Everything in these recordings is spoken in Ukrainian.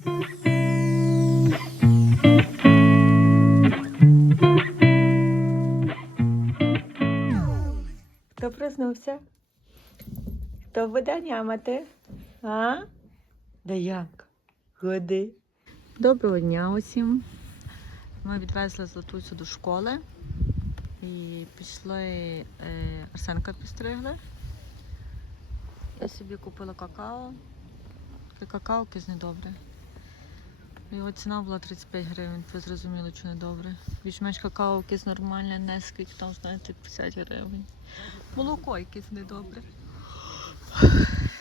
Хто проснувся? Хто буде нямати? А? Да як? Ходи. Доброго дня усім. Ми відвезли Златуцю до школи і пішли е, Арсенка підстригли. Я собі купила какао. Таке какао якесь недобре. Його ціна була 35 гривень, ви зрозуміли, що недобре. Більш-менш какао якесь нормальне, не скільки там, знаєте, 50 гривень. Молоко якесь недобре.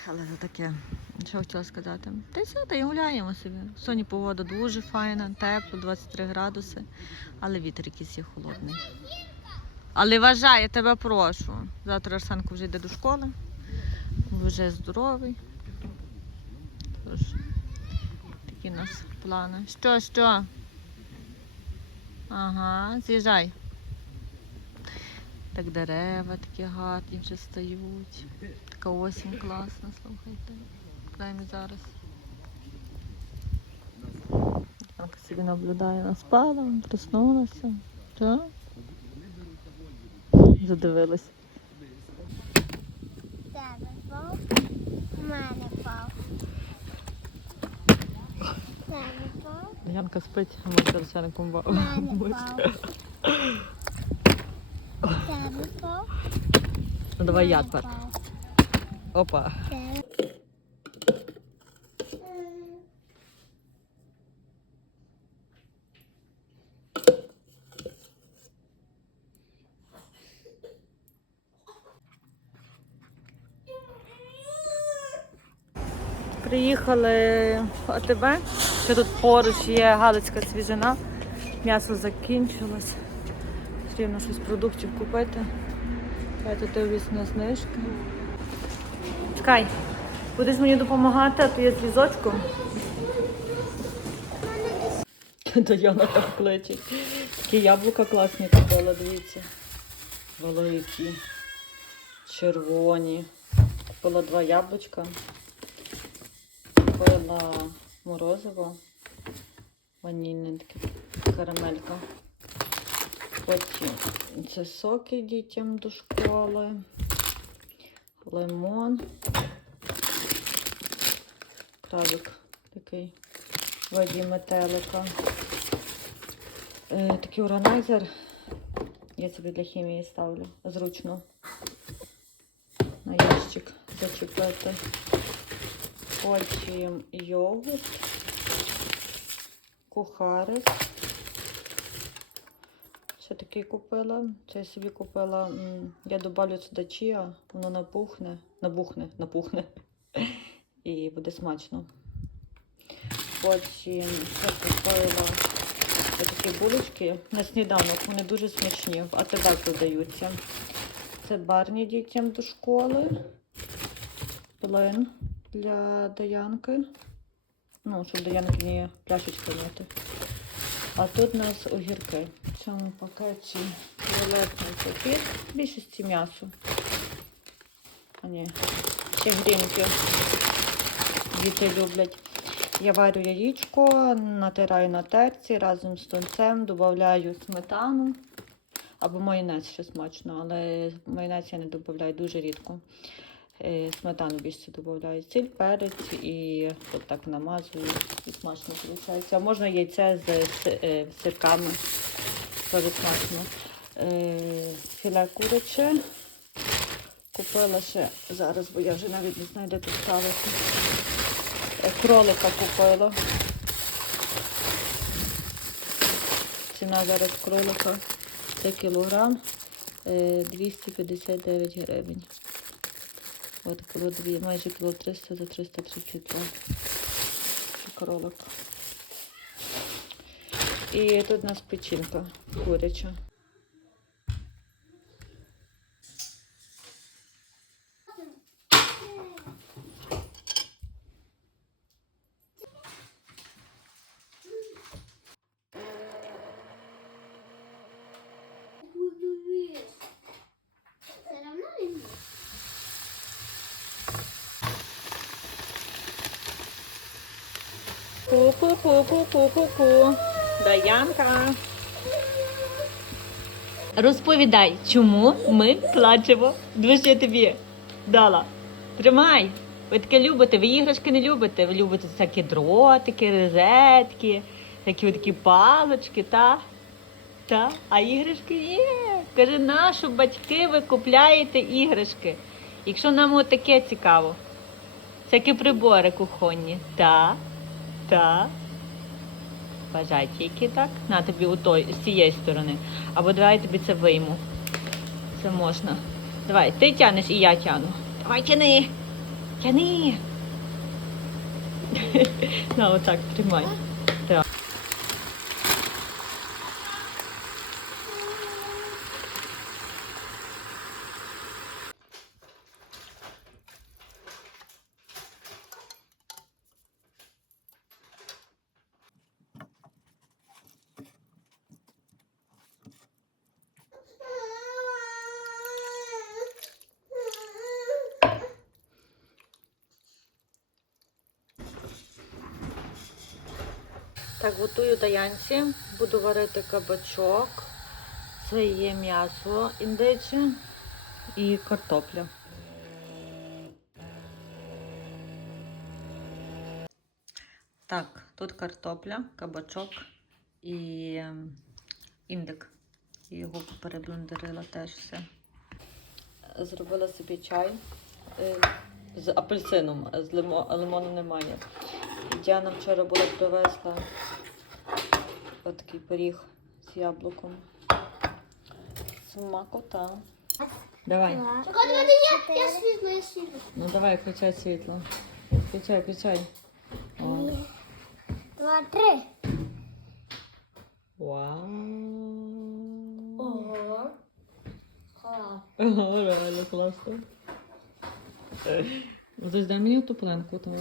Але це таке, що хотіла сказати. Та й все, та й гуляємо собі. Сьогодні погода дуже файна, тепло, 23 градуси, але вітер якийсь є холодний. Але вважай, я тебе прошу. Завтра Арсенко вже йде до школи, вже здоровий. Тож, у нас плани. Що, що? Ага, з'їжджай. Так дерева такі гарні вже стають. Така осінь класна, слухайте. Прямо зараз. Янка собі наблюдає на спала, проснулася. Так? Задивилась. тебе у мене Янка спить, а ми. Тебе пав. Ну давай я тепер. Опа. Приїхали АТБ. Ще тут поруч є Галицька свіжина. М'ясо закінчилось. Потрібно щось продуктів купити. Тут дивлюсь на знижки. Чекай, будеш мені допомагати, а то я з візочком. Даяна там кличе. Такі яблука класні купила, дивіться. Великі, червоні. Купила два яблучка. Купила морозиво. Ванільне таке карамелька. Потім це соки дітям до школи. Лимон. Крабик такий в воді метелика. Е, такий органайзер. Я собі для хімії ставлю зручно. На ящик зачепити. Потім йогурт, кухарик. Ще такий купила. Це я собі купила. Я добавлю сюди чіа, воно напухне, набухне, напухне. І буде смачно. Потім ще купила такі булочки на сніданок. Вони дуже смачні. В АТБ продаються. Це барні дітям до школи. Плин для Даянки. Ну, щоб Даянки не пляшечки мити. А тут у нас огірки. В цьому пакеті туалетний папір. Більшості м'ясо. А ні, ще грінки. Діти люблять. Я варю яєчко, натираю на терці разом з тунцем, додаю сметану. Або майонез ще смачно, але майонез я не додаю дуже рідко. Е, Сметану більше додаю. Сіль, перець і от так намазую. І смачно виходить. А можна яйце з е, сирками. Дуже смачно. Е, Філе куряче. Купила ще зараз, бо я вже навіть не знаю, де тут ставити. Кролика купила. Ціна зараз кролика це кілограм е, 259 гривень. От кіло дві, майже кіло 300 за 332 кролик. І тут у нас печінка куряча. Ку-ку-ку-ку-ку-ку. Даянка. Розповідай, чому ми плачемо? Я тобі дала. Тримай. Ви таке любите, ви іграшки не любите. Ви любите всякі дротики, розетки, такі такі палочки, та? Та? А іграшки є. Каже, нашу батьки ви купляєте іграшки. Якщо нам отаке цікаво. Всякі прибори кухонні. Та, та. Бажай тільки так. На тобі у той, з цієї сторони. Або давай я тобі це вийму. Це можна. Давай, ти тянеш і я тяну. Давай тяни. Тяни. На, отак, тримай. Так. Так, готую даянці. Буду варити кабачок. Це є м'ясо індиче і картопля. Так, тут картопля, кабачок і ем, індик. Його переблендерила теж все. Зробила собі чай е, з апельсином, а з лимо, лимону немає. Діана вчора була привезла отакий пиріг з яблуком. Смакота. Давай. Чекай, давай, я, я світло, я світло. Ну давай, включай світло. Включай, включай. О. Два, три. Вау. Ого. Ага, реально класно. Ну, то дай мені ту пленку того.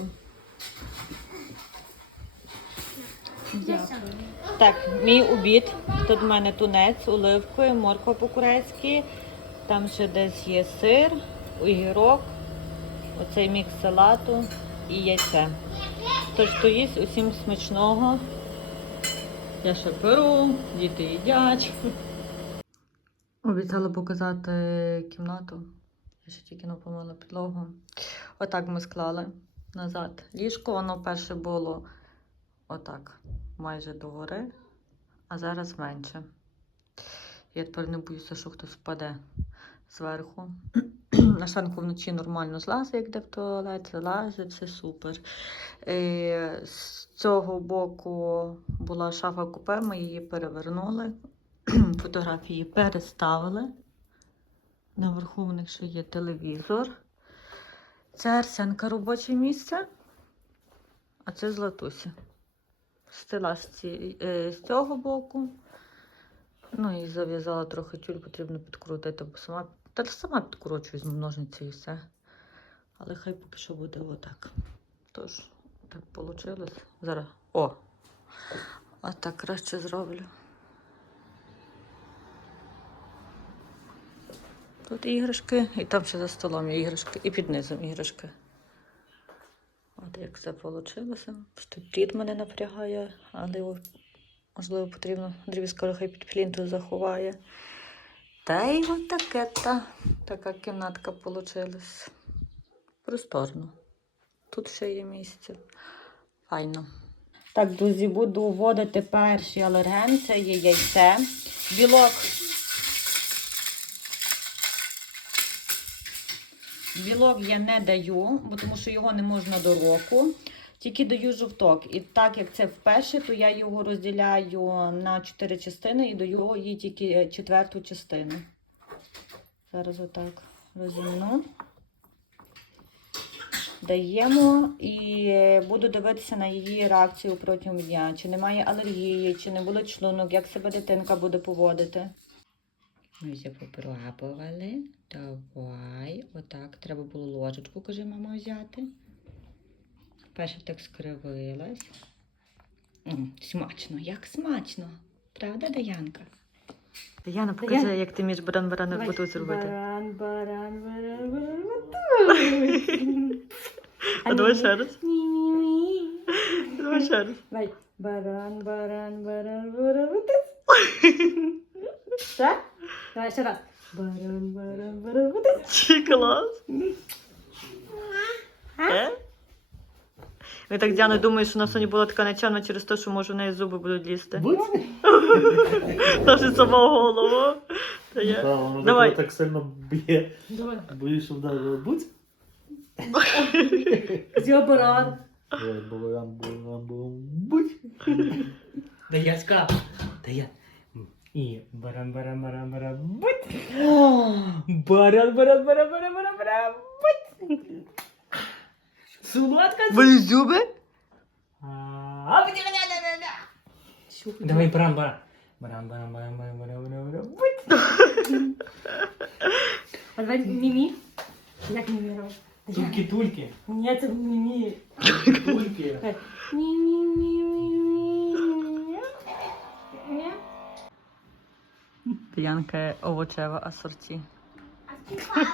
Так, мій обід. Тут в мене тунець оливкою, морква по-турецьки. Там ще десь є сир, огірок, оцей мікс салату і яйце. Тож то їсть усім смачного. Я ще беру, діти їдять. Обіцяла показати кімнату. Я ще тільки помила підлогу. Отак ми склали назад ліжко. Воно перше було отак, майже догори, а зараз менше. Я тепер не боюся, що хтось впаде зверху. На шанку вночі нормально злазить, як де в туалет, залазить, це супер. Е, З цього боку була шафа купе, ми її перевернули. Фотографії переставили. Наверху в них ще є телевізор. Це Арсенка робоче місце, а це Златуся. Стелаж з, е, з цього боку. Ну і зав'язала трохи тюль, потрібно підкрутити, бо сама, та сама підкручу, візьму ножниці і все. Але хай поки що буде отак. Тож, так вийшло. Зараз. О! А так краще зроблю. Тут іграшки, і там ще за столом є іграшки, і під низом іграшки. От як це вийшло. Плід мене напрягає, але можливо, потрібно. Скоро хай під плінту заховає. Та й от таке та така кімнатка вийшла. Просторно. Тут ще є місце. Файно. Так, друзі, буду вводити перший алерген. Це є яйце. Білок Білок я не даю, бо тому що його не можна до року. Тільки даю жовток. І так як це вперше, то я його розділяю на 4 частини і даю їй тільки четверту частину. Зараз отак розімну. Даємо і буду дивитися на її реакцію протягом дня. Чи немає алергії, чи не болить шлунок, як себе дитинка буде поводити. Ми вже попробували. Давай. Отак. Треба було ложечку, каже мама, взяти. Перше так скривилась. М, смачно, як смачно. Правда, Даянка? Даяна, покажи, Даяна. як ти між баран баранок Давай. буту зробити. Баран, баран, баран, баран, батут. А давай ще раз. Мі-мі-мі. Давай ще раз. Давай. Баран, баран, баран, баран, утис. Так? Давай ще раз. Баран, баран, баран. Чи клас. Е? Ви так Діана думає, що на Соні була така нечемна через те, що може в неї зуби будуть лізти. Будь? Сама голова. Та я. Та, воно Давай. так, сильно б'є. Давай. Боюсь, вдарило. Будь? Зіо баран. Балаган, балаган, балаган. Будь? Да я ска. Да я. І баран, баран, баран, баран, будь. Баран, баран, баран, баран, баран, баран, будь. Солодка. Болі зуби? А, будь, да, да, да, да. Давай баран, баран. Баран, баран, баран, баран, баран, баран, баран, будь. А давай мімі. Як мімі робить? Тульки, тульки. Ні, це мімі. Тульки. Так. П'янка овочева асорті. Фас.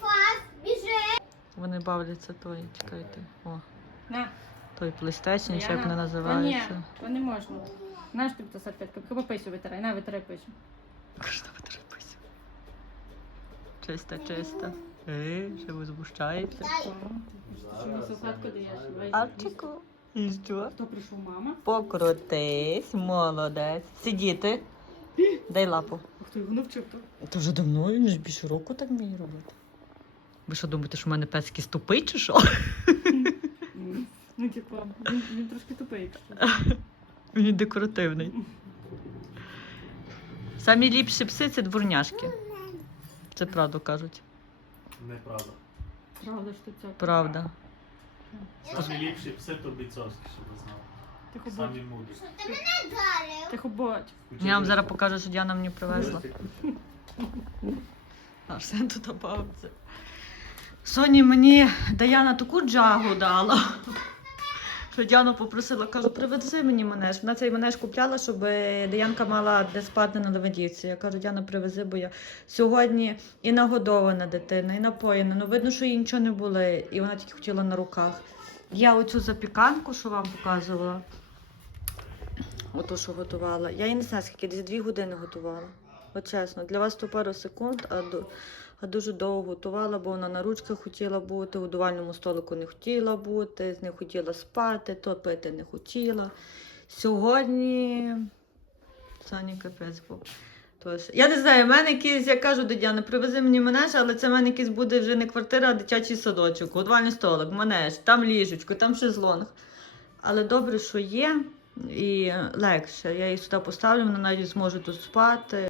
Фас, біжи. Вони бавляться той, чекайте. О, На. той PlayStation, чи як не Та ні, називається. то не можна. Знаєш, ти та сарпетка. Хіба писю витирай, на витирай писю. Кажу, потерпися. Чисто, чисто. Ей, ще ви збущаєте. Даєш? Арчику. І що? Хто прийшов, мама? Покрутись, молодець. Сидіти. Дай лапу. Ух ти, воно вчив то. Та вже давно, він ж більше року так вміє робити. Ви що думаєте, що в мене пецький ступий чи що? Ну, типу, він, він трошки тупий, якщо. Він декоративний. Самі ліпші пси це дворняшки. Це правду кажуть. Неправда. Правда, що це. Правда. Самі ліпші пси то бійцовські, щоб ви знали. Тихо будь. Мудрі. Ти мене вдарив. Тихо будь. Я вам зараз покажу, що Діана мені привезла. Аж все тут бавиться. Соні мені Даяна таку джагу дала. Що Діану попросила, кажу, привези мені манеж. Вона цей манеж купляла, щоб Даянка мала де спати на леведівці. Я кажу, Діана, привези, бо я сьогодні і нагодована дитина, і напоєна. Ну видно, що їй нічого не було, і вона тільки хотіла на руках. Я оцю запіканку, що вам показувала, оту, що готувала. Я її не знаю, скільки десь дві години готувала. От чесно, для вас то пару секунд, а, ду- а дуже довго готувала, бо вона на ручках хотіла бути, годувальному столику не хотіла бути, не хотіла спати, то пити не хотіла. Сьогодні Сані капець був. Тож, я не знаю, в мене якийсь, я кажу до Діани, привези мені манеж, але це в мене якийсь буде вже не квартира, а дитячий садочок, годувальний столик, манеж, там ліжечко, там шезлонг. Але добре, що є, і легше. Я її сюди поставлю, вона навіть зможе тут спати.